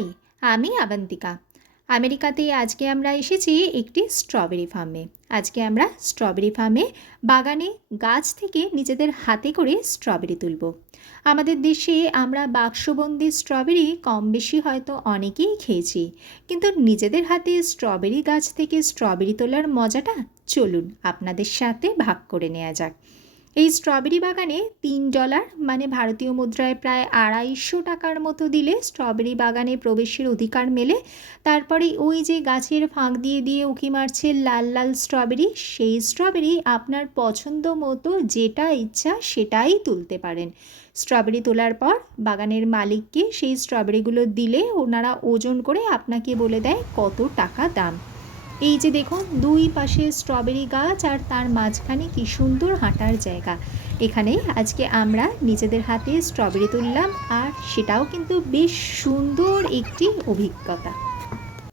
High, আমি আবান্তিকা। আমেরিকাতে আজকে আমরা এসেছি একটি স্ট্রবেরি ফার্মে। আজকে আমরা স্ট্রবেরি ফার্মে বাগানে গাছ থেকে নিজেদের হাতে করে স্ট্রবেরি তুলব। আমাদের দেশে আমরা বাক্সবন্দি স্ট্রবেরি কম বেশি হয়তো অনেকেই খেয়েছি, কিন্তু নিজেদের হাতে স্ট্রবেরি গাছ থেকে স্ট্রবেরি তোলার মজাটা চলুন আপনাদের সাথে ভাগ করে নেওয়া যাক। এই স্ট্রবেরি বাগানে $3 মানে ভারতীয় মুদ্রায় প্রায় 250 টাকার মতো দিলে স্ট্রবেরি বাগানে প্রবেশের অধিকার মেলে। তারপরে ওই যে গাছের ফাঁক দিয়ে দিয়ে উঁকি মারছে লাল লাল স্ট্রবেরি, সেই স্ট্রবেরি আপনার পছন্দ মতো যেটা ইচ্ছা সেটাই তুলতে পারেন। স্ট্রবেরি তোলার পর বাগানের মালিককে সেই স্ট্রবেরিগুলো দিলে ওনারা ওজন করে আপনাকে বলে দেয় কত টাকা দাম। এই যে দেখুন, দুই পাশে স্ট্রবেরি গাছ আর তার মাঝখানে কি সুন্দর হাঁটার জায়গা। এখানে আজকে আমরা নিজেদের হাতে স্ট্রবেরি তুললাম, আর সেটাও কিন্তু বেশ সুন্দর একটি অভিজ্ঞতা।